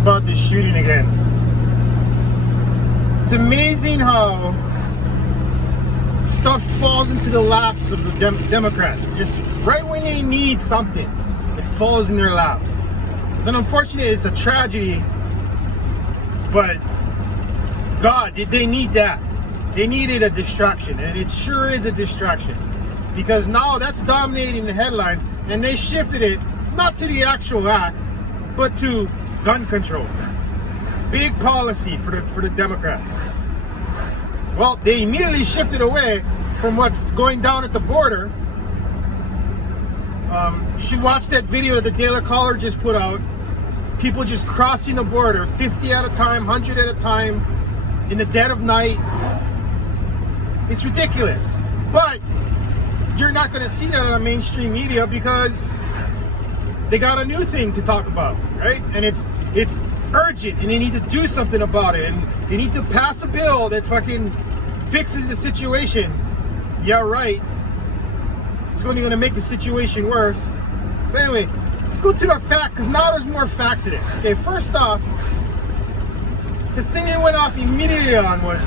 about this shooting again. It's amazing how stuff falls into the laps of the Democrats. Just right when they need something, it falls in their laps. It's unfortunate, it's a tragedy, but God, they need that. They needed a distraction, and it sure is a distraction. Because now that's dominating the headlines, and they shifted it, not to the actual act, but to gun control. Big policy for the Democrats. Well, they immediately shifted away from what's going down at the border. You should watch that video that the Daily Caller just put out. People just crossing the border, 50 at a time, 100 at a time, in the dead of night. It's ridiculous. But you're not going to see that on the mainstream media because they got a new thing to talk about, right? And it's urgent, and they need to do something about it, and they need to pass a bill that fucking fixes the situation. Yeah, right. It's only going to make the situation worse. But anyway, let's go to the fact, because now there's more facts to this. Okay, first off, the thing they went off immediately on was,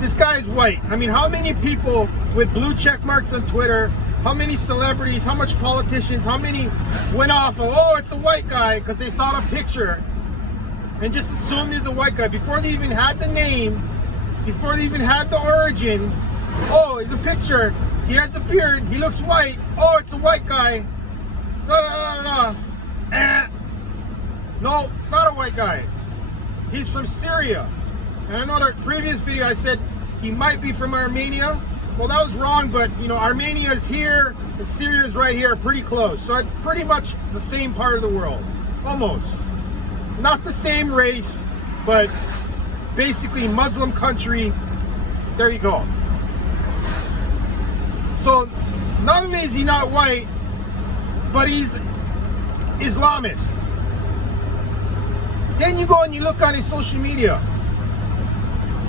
this guy's white. I mean, how many people with blue check marks on Twitter, how many celebrities, how much politicians, how many went off of, oh, it's a white guy, because they saw the picture and just assumed he's a white guy before they even had the name, before they even had the origin. Oh, it's a picture, he has a beard, he looks white, oh, it's a white guy. No, it's not a white guy. He's from Syria. And I know that previous video I said he might be from Armenia. Well, that was wrong, but you know, Armenia is here and Syria is right here, pretty close. So it's pretty much the same part of the world, almost. Not the same race, but basically Muslim country. There you go. So not only is he not white, but he's Islamist. Then you go and you look on his social media.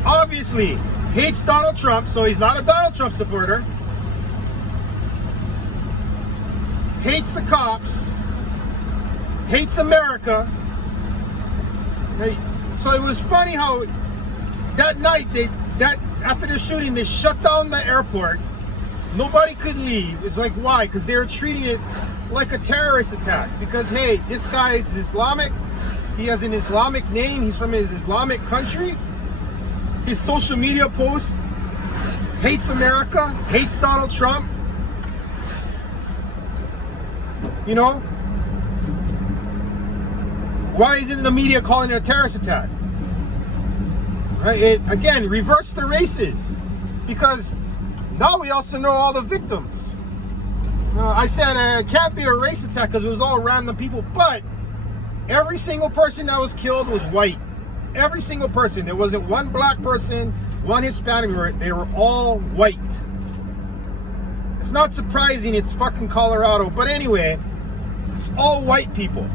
Obviously, hates Donald Trump, so he's not a Donald Trump supporter. Hates the cops. Hates America. Right? So it was funny how that night, after the shooting, they shut down the airport. Nobody could leave. It's like, why? Because they were treating it like a terrorist attack. Because, hey, this guy is Islamic. He has an Islamic name. He's from his Islamic country. His social media posts, hates America, hates Donald Trump. You know? Why isn't the media calling it a terrorist attack? Right? It, again, reverse the races. Because now we also know all the victims. I said it can't be a race attack because it was all random people, but every single person that was killed was white. Every single person. There wasn't one black person, one Hispanic. They were all white. It's not surprising. It's fucking Colorado. But anyway, it's all white people.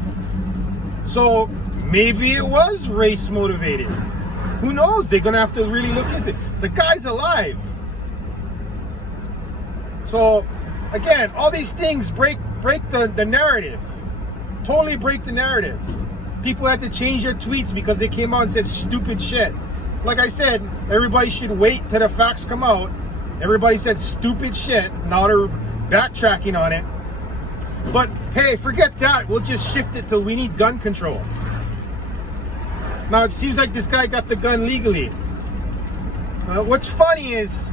So maybe it was race motivated. Who knows? They're going to have to really look into it. The guy's alive. So again, all these things break the narrative. Totally break the narrative. People had to change their tweets because they came out and said stupid shit. Like I said, everybody should wait till the facts come out. Everybody said stupid shit. Now they're backtracking on it. But hey, forget that. We'll just shift it to we need gun control. Now it seems like this guy got the gun legally. What's funny is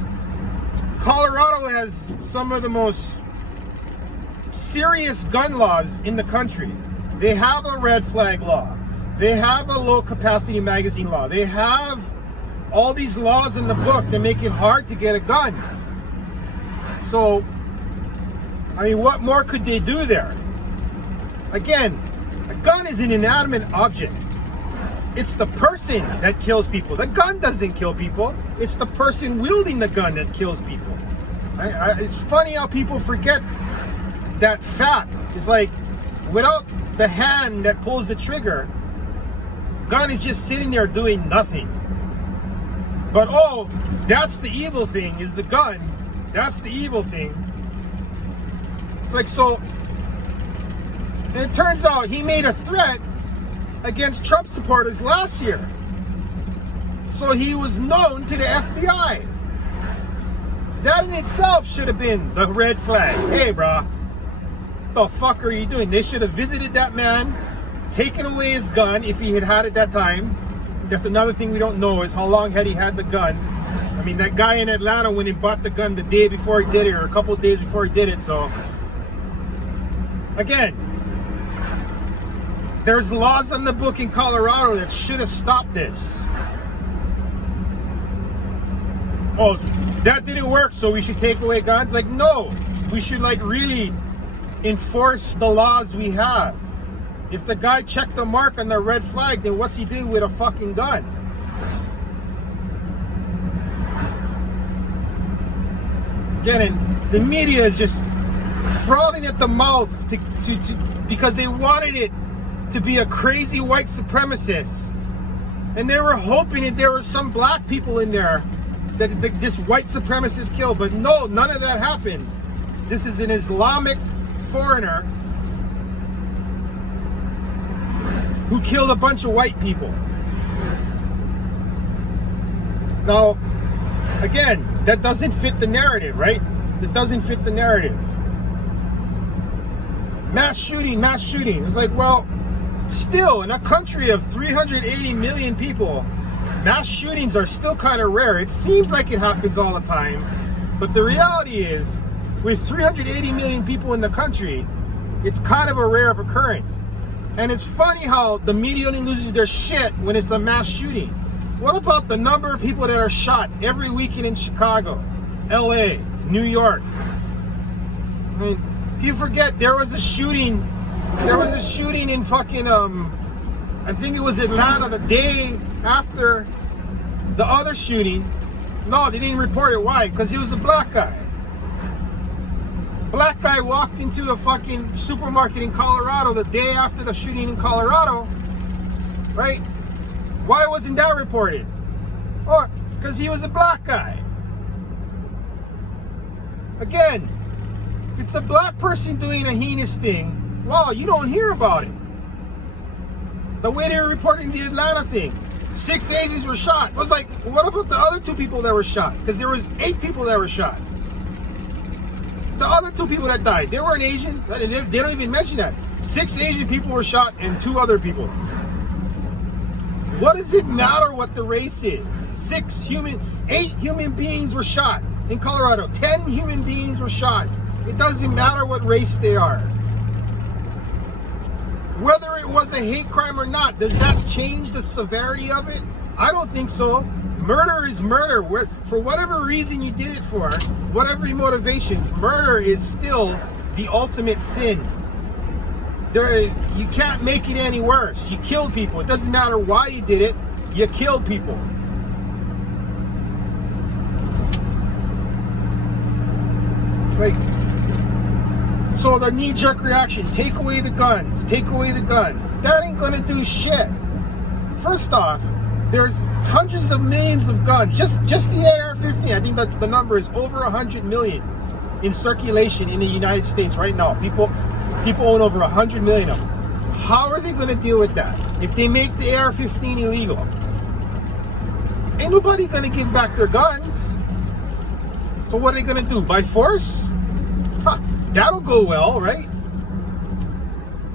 Colorado has some of the most serious gun laws in the country. They have a red flag law. They have a low capacity magazine law. They have all these laws in the book that make it hard to get a gun. So, I mean, what more could they do there? Again, a gun is an inanimate object. It's the person that kills people. The gun doesn't kill people. It's the person wielding the gun that kills people. It's funny how people forget that fact. It's like, without the hand that pulls the trigger, gun is just sitting there doing nothing. But oh, that's the evil thing, is the gun. That's the evil thing. It's like, so, and it turns out he made a threat against Trump supporters last year. So he was known to the FBI. That in itself should have been the red flag. Hey, brah, what the fuck are you doing? They should have visited that man, taken away his gun if he had had it that time. That's another thing we don't know, is how long had he had the gun. I mean, that guy in Atlanta went and bought the gun the day before he did it, or a couple of days before he did it. So again, there's laws on the book in Colorado that should have stopped this. Oh, that didn't work, so we should take away guns? Like, no, we should like really enforce the laws we have. If the guy checked the mark on the red flag, then what's he doing with a fucking gun? Again, and the media is just frothing at the mouth because they wanted it to be a crazy white supremacist, and they were hoping that there were some black people in there that this white supremacist killed. But no, none of that happened. This is an Islamic foreigner who killed a bunch of white people. Now, again, that doesn't fit the narrative, right? That doesn't fit the narrative. Mass shooting. It's like, well, still, in a country of 380 million people, mass shootings are still kind of rare. It seems like it happens all the time, but the reality is, with 380 million people in the country, it's kind of a rare occurrence. And it's funny how the media only loses their shit when it's a mass shooting. What about the number of people that are shot every weekend in Chicago, LA, New York? I mean, you forget there was a shooting in fucking, I think it was Atlanta the day after the other shooting. No, they didn't report it. Why? Because he was a black guy. Black guy walked into a fucking supermarket in Colorado the day after the shooting in Colorado, right? Why wasn't that reported? Oh, because he was a black guy. Again, if it's a black person doing a heinous thing, well, you don't hear about it. The way they were reporting the Atlanta thing, 6 Asians were shot. I was like, what about the other 2 people that were shot? Because there was 8 people that were shot. The other 2 people that died, they weren't Asian. They don't even mention that. 6 Asian people were shot and 2 other people. What does it matter what the race is? 8 human beings were shot in Colorado. 10 human beings were shot. It doesn't matter what race they are. Whether it was a hate crime or not, does that change the severity of it? I don't think so. Murder is murder. For whatever reason you did it for, whatever your motivations, murder is still the ultimate sin. You can't make it any worse. You killed people. It doesn't matter why you did it. You killed people. Like, so the knee-jerk reaction, take away the guns, take away the guns. That ain't gonna do shit. First off, there's hundreds of millions of guns. Just the AR-15, I think that the number is over 100 million in circulation in the United States right now. People own over 100 million of them. How are they gonna deal with that? If they make the AR-15 illegal, ain't nobody gonna give back their guns. So what are they gonna do? By force? Huh. That'll go well, right?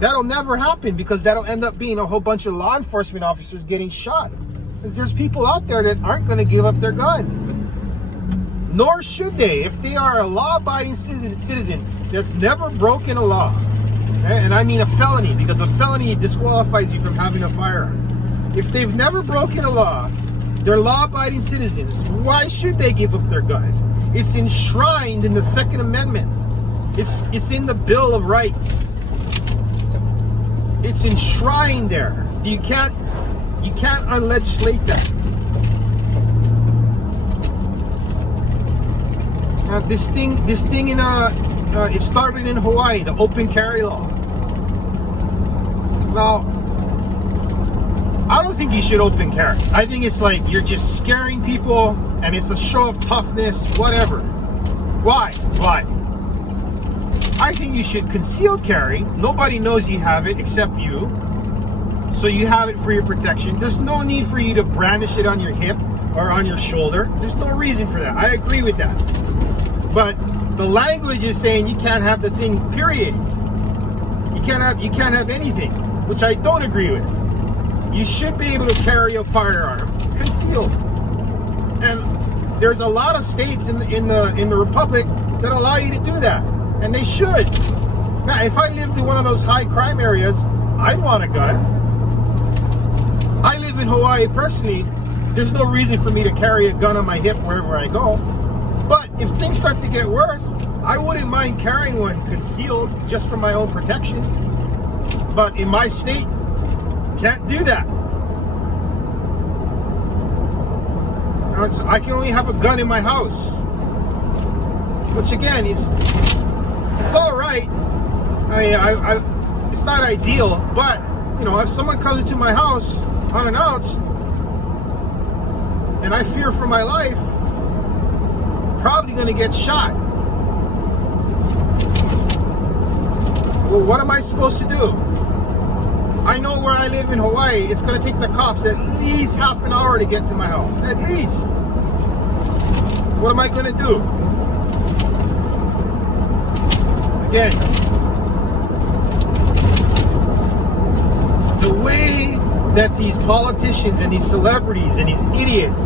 That'll never happen, because that'll end up being a whole bunch of law enforcement officers getting shot. Because there's people out there that aren't going to give up their gun. Nor should they. If they are a law-abiding citizen that's never broken a law, and I mean a felony, because a felony disqualifies you from having a firearm. If they've never broken a law, they're law-abiding citizens, why should they give up their gun? It's enshrined in the Second Amendment. It's in the Bill of Rights. It's enshrined there. You can't unlegislate that. This thing in it started in Hawaii, the open carry law. Now, I don't think you should open carry. I think it's like you're just scaring people, and it's a show of toughness, whatever. Why? I think you should conceal carry. Nobody knows you have it except you. so you have it for your protection. There's no need for you to brandish it on your hip or on your shoulder. There's no reason for that. I agree with that. But the language is saying you can't have the thing, period. You can't have anything, which I don't agree with. You should be able to carry a firearm concealed. And there's a lot of states in the Republic that allow you to do that. And they should. Now, if I lived in one of those high crime areas, I'd want a gun. I live in Hawaii personally. There's no reason for me to carry a gun on my hip wherever I go. But if things start to get worse, I wouldn't mind carrying one concealed just for my own protection. But in my state, can't do that. I can only have a gun in my house. Which again, it's all right. It's not ideal, but you know, if someone comes into my house unannounced and I fear for my life, probably gonna get shot. Well, what am I supposed to do? I know where I live in Hawaii, it's gonna take the cops at least half an hour to get to my house. At least. What am I gonna do? Again, the way that these politicians and these celebrities and these idiots,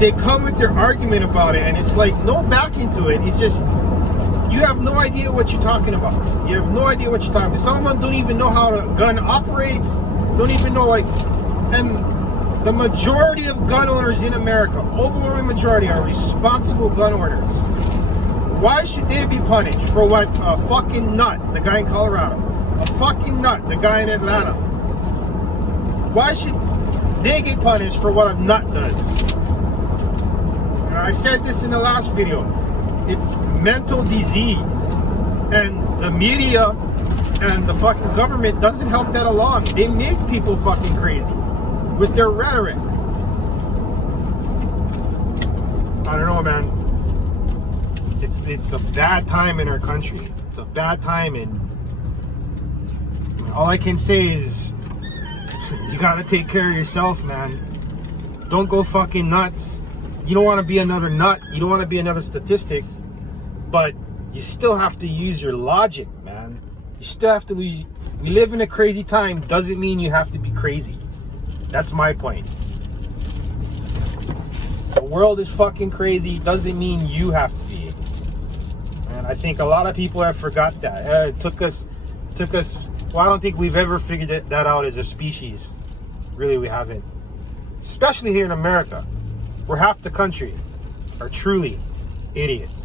they come with their argument about it, and it's like no backing to it. It's just, you have no idea what you're talking about. You have no idea what you're talking about. Some of them don't even know how a gun operates, don't even know, like, and the majority of gun owners in America, overwhelming majority, are responsible gun owners. Why should they be punished for what a fucking nut, the guy in Colorado, a fucking nut, the guy in Atlanta? Why should they get punished for what a nut does? I said this in the last video. It's mental disease. And the media and the fucking government doesn't help that along. They make people fucking crazy with their rhetoric. I don't know, man. It's a bad time in our country. It's a bad time, and all I can say is you gotta take care of yourself, man. Don't go fucking nuts. You don't want to be another nut. You don't want to be another statistic. But you still have to use your logic, man. You still have to we live in a crazy time. Doesn't mean you have to be crazy. That's my point. The world is fucking crazy. Doesn't mean you have to be. And I think a lot of people have forgot that. It took us. Well, I don't think we've ever figured that out as a species. Really, we haven't. Especially here in America, where half the country are truly idiots.